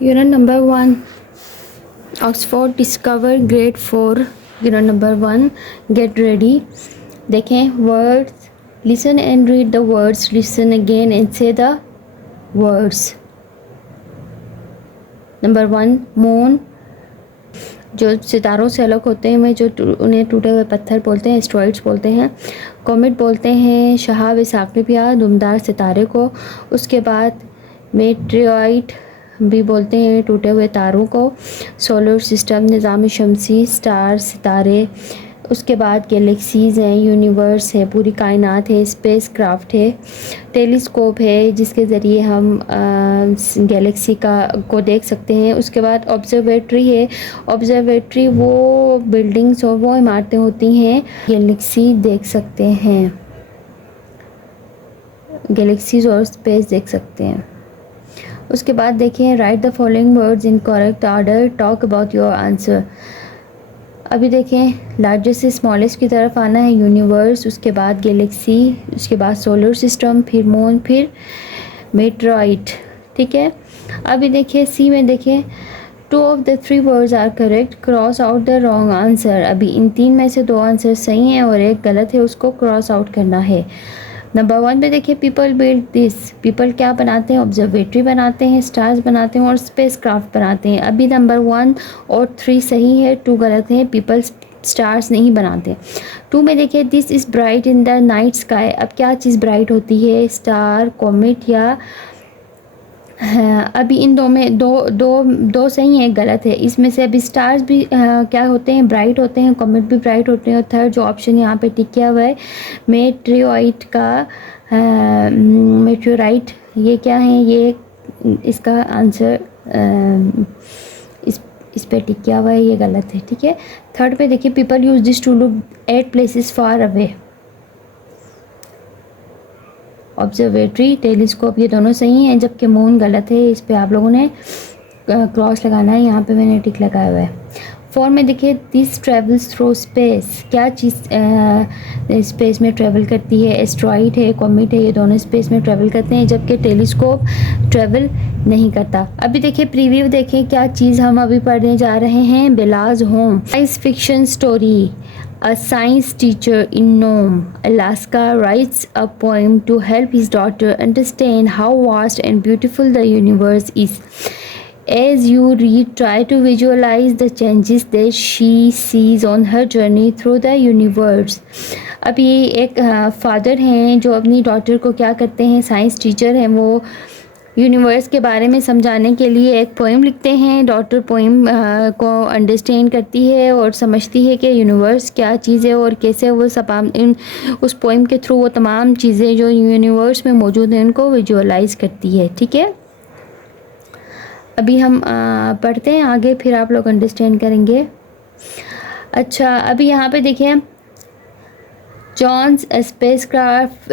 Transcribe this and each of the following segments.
Unit number 1, Oxford Discover Grade 4. Unit number 1, Get Ready. देखें words, listen and read the words, listen again and say the words. Number 1, moon. जो सितारों से अलग होते हैं वे जो उन्हें टूटे हुए पत्थर बोलते हैं, एस्ट्रॉइड्स बोलते हैं. कॉमेट बोलते हैं शहाब साकिब या दुमदार सितारे को. उसके बाद मेट्रियोइड भी बोलते हैं टूटे हुए तारों को. सोलर सिस्टम निज़ाम शमसी, स्टार सितारे. उसके बाद गैलेक्सीज़ हैं, यूनिवर्स है, पूरी कायनात है, स्पेस क्राफ्ट है, टेलीस्कोप है जिसके ज़रिए हम गैलेक्सी को देख सकते हैं. उसके बाद ऑब्जर्वेटरी है. ऑब्जर्वेटरी वो बिल्डिंग्स और वो इमारतें होती हैं गैलेक्सी देख सकते हैं, गैलेक्सीज और स्पेस देख सकते हैं. उसके बाद देखिए right the following words in correct order, talk about your answer. अभी देखें लार्जेस्ट से स्मॉलेस्ट की तरफ आना है, यूनिवर्स, उसके बाद गैलेक्सी, उसके बाद सोलर सिस्टम, फिर मून, फिर मेट्रॉइड. ठीक है. अभी देखिए सी में देखिए 2 of the 3 words are correct, cross out the wrong answer. अभी इन 3 में से 2 आंसर सही हैं और एक गलत है, उसको क्रॉस आउट करना है. नंबर 1 पे देखिए पीपल बिल्ड दिस. पीपल क्या बनाते हैं? ऑब्जर्वेटरी बनाते हैं, स्टार्स बनाते हैं और स्पेस क्राफ्ट बनाते हैं. अभी नंबर 1 और 3 सही है, 2 गलत हैं. पीपल स्टार्स नहीं बनाते. 2 में देखिए this is bright in the night sky. अब क्या चीज़ ब्राइट होती है? स्टार, कॉमेट या अभी इन 2 में दो सही है, गलत है. इसमें से अभी स्टार्स भी क्या होते हैं? ब्राइट होते हैं. कॉमेट भी ब्राइट होते हैं. और थर्ड जो ऑप्शन यहाँ पे टिक किया हुआ है मेट्रियोइड का, मेट्रियोराइट, ये क्या है? ये इसका आंसर इस पे टिक किया हुआ है, ये गलत है. ठीक है. थर्ड पे देखिए people use this to look at places far away. Observatory, telescope ये दोनों सही हैं, जबकि मून गलत है. इस पे आप लोगों ने क्रॉस लगाना है, यहाँ पे मैंने टिक लगाया हुआ है. 4 में देखिए दिस ट्रेवल्स थ्रू स्पेस. क्या चीज़ स्पेस में ट्रेवल करती है? एस्ट्रॉइड है, कॉमेट है, ये दोनों स्पेस में ट्रेवल करते हैं, जबकि टेलीस्कोप ट्रेवल नहीं करता. अभी देखिए प्रीव्यू देखें क्या चीज़ हम अभी पढ़ने जा रहे हैं. BelAZ home, science fiction story. A science teacher in Nome, Alaska writes a poem to help his daughter understand how vast and beautiful the universe is. As you read, try to visualize the changes that she sees on her journey through the universe. अब ये एक father हैं जो अपनी daughter को क्या करते हैं, साइंस टीचर हैं, वो यूनिवर्स के बारे में समझाने के लिए एक पोएम लिखते हैं. डॉटर पोएम को अंडरस्टैंड करती है और समझती है कि यूनिवर्स क्या चीज़ है और कैसे वो उस पोएम के थ्रू वो तमाम चीज़ें जो यूनिवर्स में मौजूद हैं उनको विजुअलाइज करती है. ठीक है. अभी हम पढ़ते हैं आगे, फिर आप लोग अंडरस्टैंड करेंगे. अच्छा, अभी यहाँ पे देखिए John's spacecraft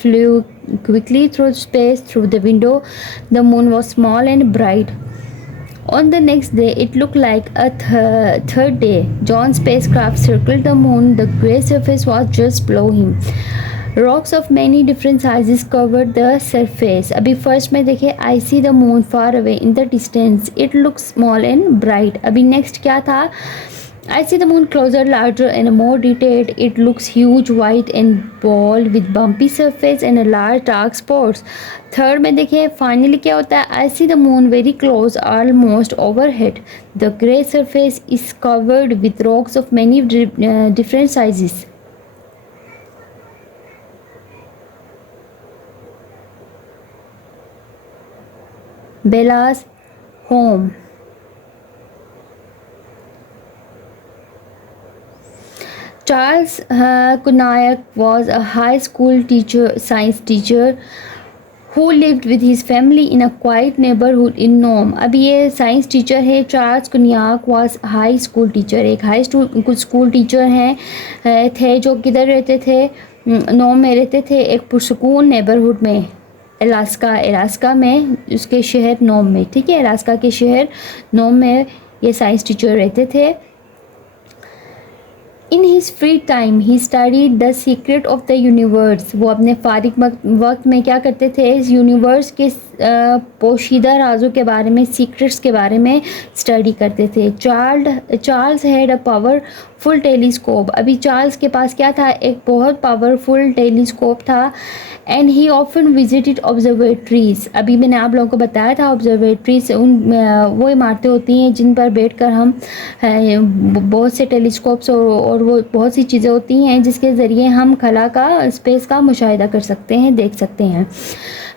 flew quickly through space through the window. The moon was small and bright. On the next day, it looked like a third day. John's spacecraft circled the moon. The gray surface was just below him. Rocks of many different sizes covered the surface. अभी first में देखिए I see the moon far away in the distance. It looks small and bright. अभी next क्या था? I see the moon closer, larger and more detailed. It looks huge, white and bald with bumpy surface and a large dark spots. Third में देखिए finally क्या होता है? I see the moon very close, almost overhead. The grey surface is covered with rocks of many different sizes. Bella's home. Charles Kunayak was a high school teacher, science teacher who lived with his family in a quiet neighborhood in Nome. अभी ये science teacher है. Charles Kuniyak was high school teacher, एक high school teacher हैं थे जो किधर रहते थे? नोम में रहते थे, एक पुरसकून नेबरहुड में, अलास्का में, उसके शहर नोम में. ठीक है. अलास्का के शहर नोम में ये साइंस टीचर रहते थे. In his free time he studied the secret of the universe. वो अपने फारिग वक्त में क्या करते थे, इस यूनिवर्स के पोशीदा राजों के बारे में, सीक्रेट्स के बारे में स्टडी करते थे। Charles had a powerful telescope. अभी चार्ल्स के पास क्या था, एक बहुत पावरफुल टेलीस्कोप था। And he often visited observatories. अभी मैंने आप लोगों को बताया था ऑब्जर्वेटरीज वो इमारतें होती हैं जिन पर बैठकर हम बहुत से टेलीस्कोप्स और वो बहुत सी चीज़ें होती हैं जिसके ज़रिए हम खला का, स्पेस का मुशाहिदा कर सकते हैं, देख सकते हैं।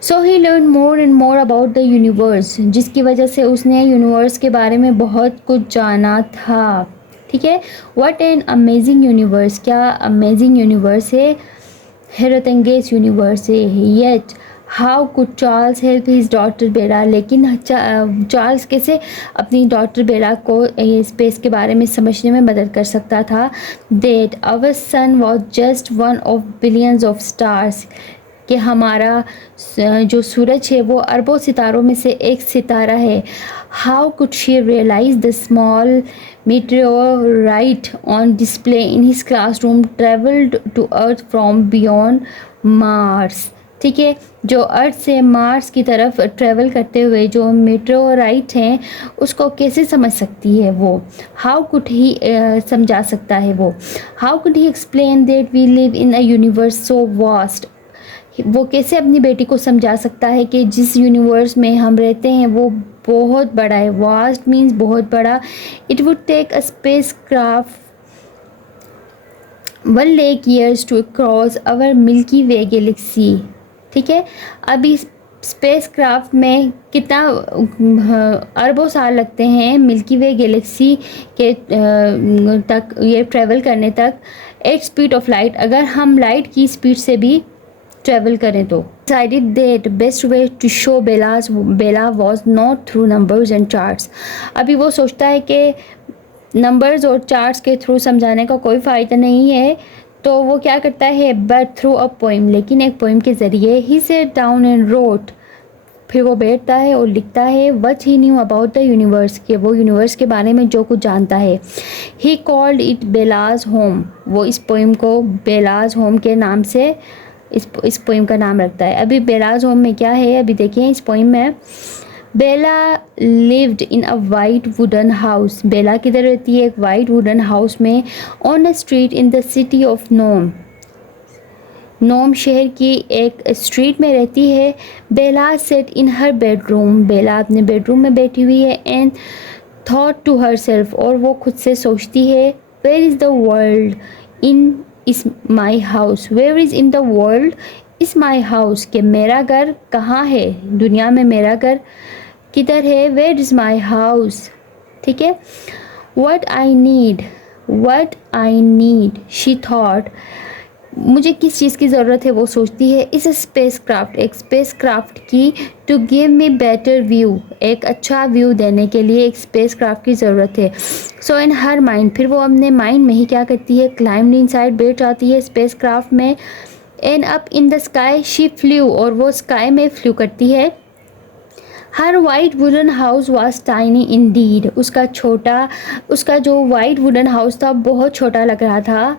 So he learn more and more about the universe, जिसकी वजह से उसने यूनिवर्स के बारे में बहुत कुछ जाना था। ठीक है, व्हाट एन अमेजिंग यूनिवर्स, क्या अमेजिंग यूनिवर्स है, हैरत अंगेज यूनिवर्स है। Yet how could Charles help his daughter Bella, लेकिन चार्ल्स कैसे अपनी डॉटर बेला को स्पेस के बारे में समझने में मदद कर सकता था। That our sun was just one of billions of stars, कि हमारा जो सूरज है वो अरबों सितारों में से एक सितारा है। How could she realize the small meteorite on display in his classroom traveled to earth from beyond Mars। ठीक है, जो अर्थ से मार्स की तरफ ट्रैवल करते हुए जो मेटेओराइट हैं उसको कैसे समझ सकती है वो, हाउ कुड ही समझा सकता है वो। How could he explain that we live in a universe so vast, वो कैसे अपनी बेटी को समझा सकता है कि जिस यूनिवर्स में हम रहते हैं वो बहुत बड़ा है। वास्ट मीन्स बहुत बड़ा। It would take a spacecraft 1 lakh years to cross our Milky Way galaxy. ठीक है, अभी स्पेस क्राफ्ट में कितना अरबों साल लगते हैं मिल्की वे गैलेक्सी के तक ये ट्रैवल करने तक, 8 स्पीड ऑफ लाइट, अगर हम लाइट की स्पीड से भी ट्रैवल करें तो। Decided that best way to show Bella was not through numbers and charts. अभी वो सोचता है कि नंबर्स और चार्ट्स के थ्रू समझाने का कोई फ़ायदा नहीं है, तो वो क्या करता है, बट थ्रू अ पोइम, लेकिन एक पोइम के ज़रिए। ही सेट डाउन एंड रोट, फिर वो बैठता है और लिखता है what he knew about the universe, के वो यूनिवर्स के बारे में जो कुछ जानता है। He called it BelAZ home, वो इस पोइम को बेलाज होम के नाम से इस पोइम का नाम रखता है। अभी बेलाज होम में क्या है, अभी देखें इस पोइम में। Bella lived in a white wooden house, Bella किधर रहती है, एक वाइट वुडन हाउस में। On a street in the city of Nome, Nome शहर की एक स्ट्रीट में रहती है। बेला सेट इन हर बेडरूम, बेला अपने बेडरूम में बैठी हुई है। And thought to herself, और वो खुद से सोचती है, where is the world in is my house, where is in the world is my house, कि मेरा घर कहाँ है, दुनिया में मेरा घर किधर है, वेयर इज़ माई हाउस। ठीक है, what I need she thought, मुझे किस चीज़ की ज़रूरत है वो सोचती है। इस स्पेस क्राफ्ट, एक स्पेस क्राफ्ट की, to give me better view, एक अच्छा व्यू देने के लिए एक स्पेस क्राफ्ट की ज़रूरत है। सो इन हर माइंड, फिर वो अपने माइंड में ही क्या करती है, क्लाइम्ड इनसाइड, बैठ जाती है स्पेस क्राफ्ट में। And up in the sky she flew, और वो स्काई में फ्लू करती है। Her white wooden house was tiny indeed, उसका जो वाइट वुडन हाउस था बहुत छोटा लग रहा था।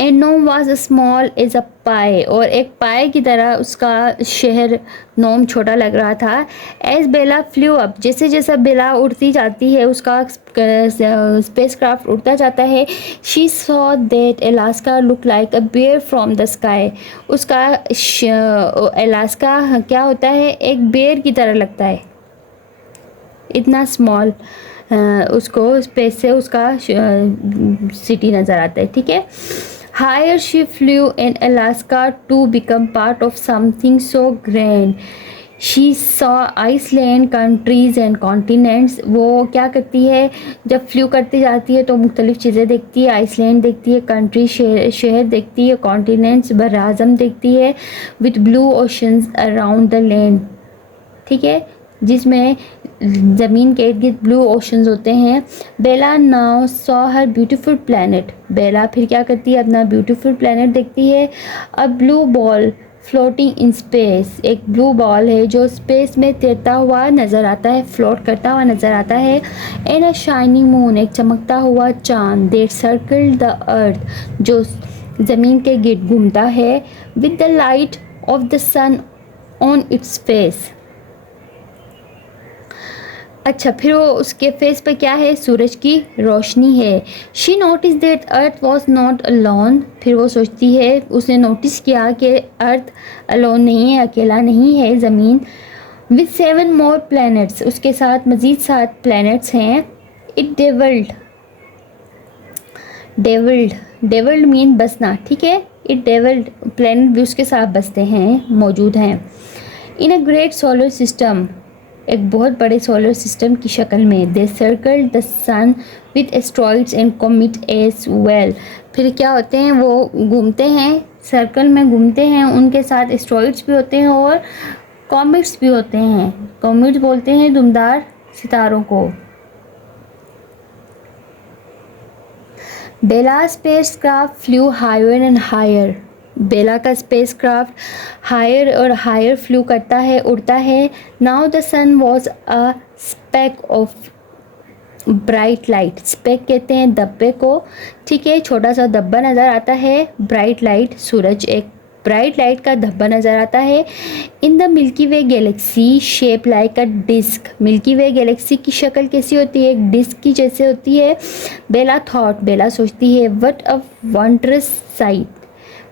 And Nome was small as a pie, और एक पाए की तरह उसका शहर नोम छोटा लग रहा था। एज बेला फ्लू अप, जैसे जैसा बेला उड़ती जाती है, उसका स्पेस क्राफ्ट उड़ता जाता है। She saw that Alaska look like a bear from the sky, उसका अलास्का क्या होता है, एक बेयर की तरह लगता है, इतना स्मॉल उसको स्पेस से उसका सिटी नज़र आता है। ठीक है, Higher she flew in Alaska to become part of something so grand. She saw Iceland, countries and continents. वो क्या करती है, जब फ्लू करती जाती है तो मुख्तलिफ़ चीज़ें देखती है। आइसलैंड देखती है, कंट्री शहर देखती है, कॉन्टिनेंट्स बराज़म देखती है। With blue oceans around the land, ठीक है, जिसमें ज़मीन के इर्द गिर्द ब्लू ओशंस होते हैं। Bella now saw her beautiful planet, Bella फिर क्या करती है, अपना ब्यूटीफुल प्लानट देखती है। A blue ball floating in space, एक ब्लू बॉल है जो स्पेस में तैरता हुआ नज़र आता है, फ्लोट करता हुआ नज़र आता है। एंड अ शाइनिंग मून, एक चमकता हुआ चांद, दैट सर्कल द अर्थ, जो ज़मीन के गिर्द घूमता है, with the light of the sun on its face. अच्छा, फिर वो उसके फेस पे क्या है, सूरज की रोशनी है। She notice that earth was not alone, फिर वो सोचती है, उसने नोटिस किया कि अर्थ अलोन नहीं है, अकेला नहीं है ज़मीन। विद 7 मोर प्लैनेट्स, उसके साथ मज़ीद 7 प्लैनेट्स हैं। इट डेवल्ड, डेवल्ड, डेवल्ड मीन बसना, ठीक है। इट डेवल्ड, प्लैनेट भी उसके साथ बसते हैं, मौजूद हैं। In a great solar system, एक बहुत बड़े सोलर सिस्टम की शक्ल में। They circle the sun with asteroids and comet as well, फिर क्या होते हैं, वो घूमते हैं, सर्कल में घूमते हैं, उनके साथ एस्ट्रॉइड्स भी होते हैं और कॉमेट्स भी होते हैं। कॉमेट्स बोलते हैं दुमदार सितारों को। Bella spacecraft flew higher and higher, Bella का स्पेसक्राफ्ट हायर और हायर फ्लू करता है, उड़ता है। Now the sun was a speck of bright light, speck कहते हैं धब्बे को, ठीक है, छोटा सा धब्बा नज़र आता है। ब्राइट लाइट, सूरज एक ब्राइट लाइट का धब्बा नज़र आता है। In the Milky Way galaxy shape like a disc, Milky Way galaxy की शक्ल कैसी होती है, एक डिस्क की जैसे होती है। बेला थॉट, बेला सोचती है, what a wondrous site,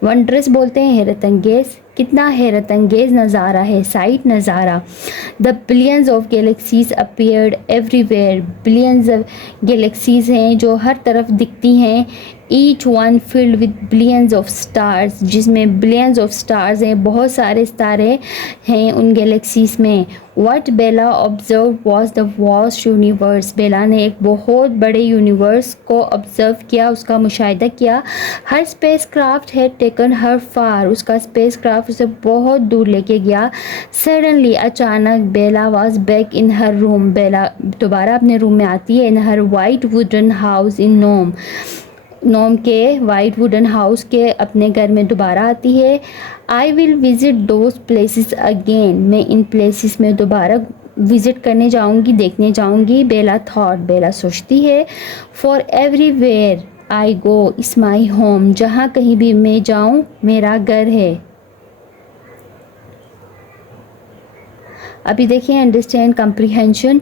wondrous बोलते हैं हैरत अंगेज़, कितना हैरत अंगेज़ नज़ारा है, साइट नज़ारा। The billions of galaxies appeared everywhere, billions galaxies हैं जो हर तरफ दिखती हैं। Each one filled with billions of stars, जिसमें बिलियंस ऑफ स्टार्स हैं, बहुत सारे सितारे हैं उन गैलेक्सीज में। What Bella observe was the vast universe, Bella ने एक बहुत बड़े यूनिवर्स को ऑब्जर्व किया, उसका मुशाहिदा किया। Her spacecraft had taken her far, उसका स्पेस क्राफ्ट उसे बहुत दूर लेके गया। सडनली, अचानक, Bella was back in her room, Bella दोबारा अपने रूम में आती है। In her white wooden house in Nome, Nome के वाइट वुडन हाउस के अपने घर में दोबारा आती है। I will visit those places again, मैं इन प्लेसेस में दोबारा विज़िट करने जाऊंगी, देखने जाऊंगी। बेला थॉट, बेला सोचती है। फॉर एवरीवेयर आई गो इस माई होम, जहाँ कहीं भी मैं जाऊँ मेरा घर है। अभी देखिए understand comprehension.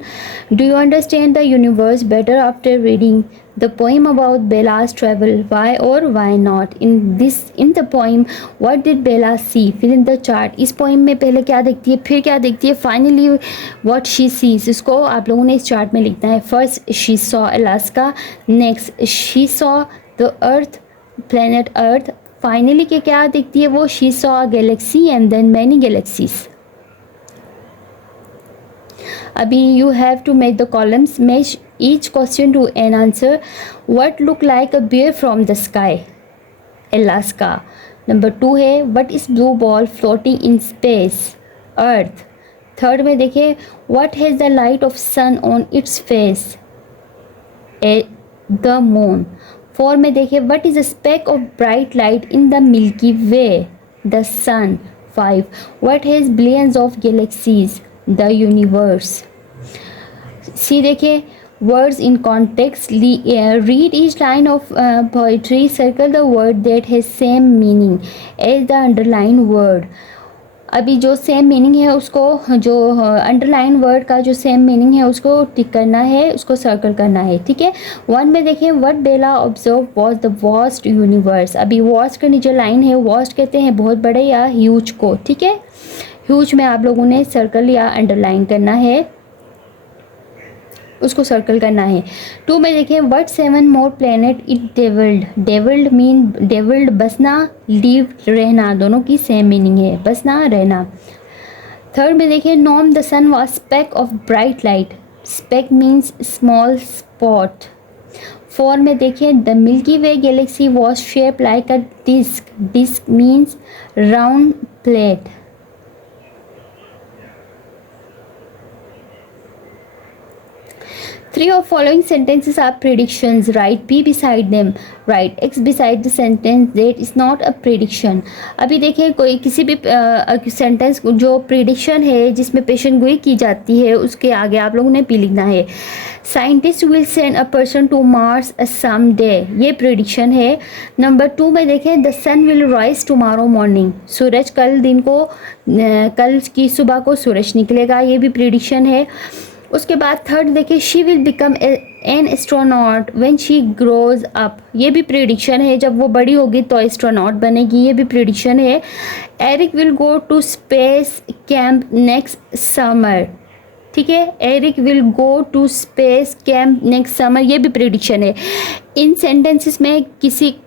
Do you understand the universe better after reading the poem about Bella's travel, why और why not. In the poem what did Bella see, fill in the chart. इस पोइम में पहले क्या देखती है, फिर क्या देखती है, फाइनली व्हाट शी सीज, इसको आप लोगों ने इस चार्ट में लिखना है। First she saw Alaska, next she saw the earth, planet earth. Finally के क्या देखती है वो, she saw galaxy and then many galaxies. अभी you have to make the columns, match each question to an answer. What look like a bear from the sky, Alaska. Number 2 है what is blue ball floating in space, earth. Third में देखिए what has the light of sun on its face, the moon. 4 में देखिए what is a speck of bright light in the milky way, the sun. 5 what has billions of galaxies, the universe. सी देखिए words in context, read each line of poetry, circle the word that has same meaning as the underlined word. अभी जो same meaning है उसको, जो underline word का जो same meaning है उसको टिक करना है, उसको सर्कल करना है, ठीक है। 1 में देखें what Bella observe was the vast universe. अभी वास्ट का नीचे लाइन है, वास्ट कहते हैं बहुत बड़े या ह्यूज को, ठीक है। ह्यूज में आप लोगों ने सर्कल या अंडरलाइन करना है, उसको सर्कल करना है। 2 में देखें what 7 more planet it डेवल्ड, डेवल्ड mean डेवल्ड Basna, leave रहना, दोनों की सेम मीनिंग है, बसना रहना। 3 में देखें now the sun was speck of bright light, speck means small spot. 4 में देखें the Milky Way galaxy was shape like a disc, disc means round plate. Three of following sentences are predictions. Write P beside them. Write X beside the sentence that is not a prediction. अभी देखिए कोई किसी भी sentence जो prediction है जिसमें पेशन गोई की जाती है उसके आगे आप लोगों ने P लिखना है. Scientist will send a person to Mars some day, ये प्रिडिक्शन है. नंबर 2 में देखें the sun will rise tomorrow morning, सूरज कल की सुबह को सूरज निकलेगा, ये भी प्रिडिक्शन है. उसके बाद थर्ड देखिए she will become an astronaut when she grows up, ये भी प्रिडिक्शन है, जब वो बड़ी होगी तो एस्ट्रोनॉट बनेगी, ये भी प्रिडिक्शन है. Eric will go to space camp next summer, ठीक है, Eric will go to space camp next summer, ये भी प्रिडिक्शन है. इन सेंटेंसेस में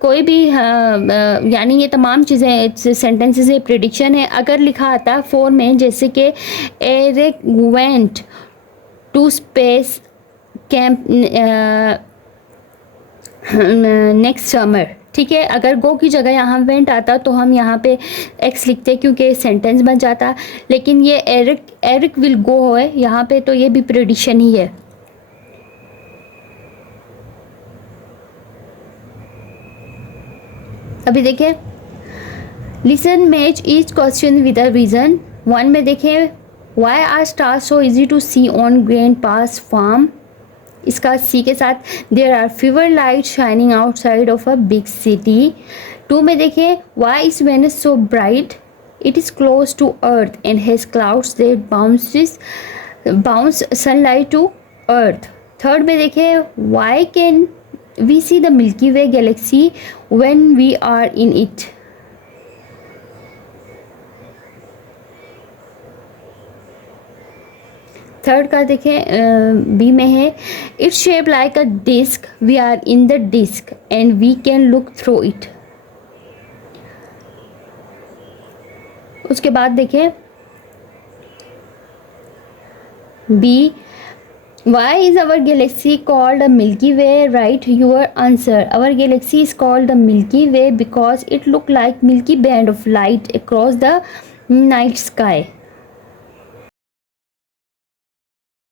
कोई भी यानी ये तमाम चीज़ें सेंटेंसेस ये प्रिडिक्शन है. अगर लिखा आता फॉर्म में जैसे कि Eric went to space camp next summer, ठीक है. अगर गो की जगह यहाँ वेंट आता तो हम यहाँ पे एक्स लिखते क्योंकि सेंटेंस बन जाता, लेकिन ये एरिक विल गो है यहाँ पे, तो ये भी प्रेडिक्शन ही है. अभी देखिए listen match each question with a reason. 1 में देखिए Why are stars so easy to see on Green Pass Farm? इसका सी के साथ there are fewer lights shining outside of a big city. 2 में देखें Why is Venus so bright? It is close to Earth and has clouds that bounce sunlight to Earth. 3rd में देखें Why can we see the Milky Way galaxy when we are in it? Third का देखें B में है it's shape like a disc, we are in the disc and we can look through it. उसके बाद देखें B Why is our galaxy called a Milky Way? Write your answer. Our galaxy is called the Milky Way because it looks like milky band of light across the night sky.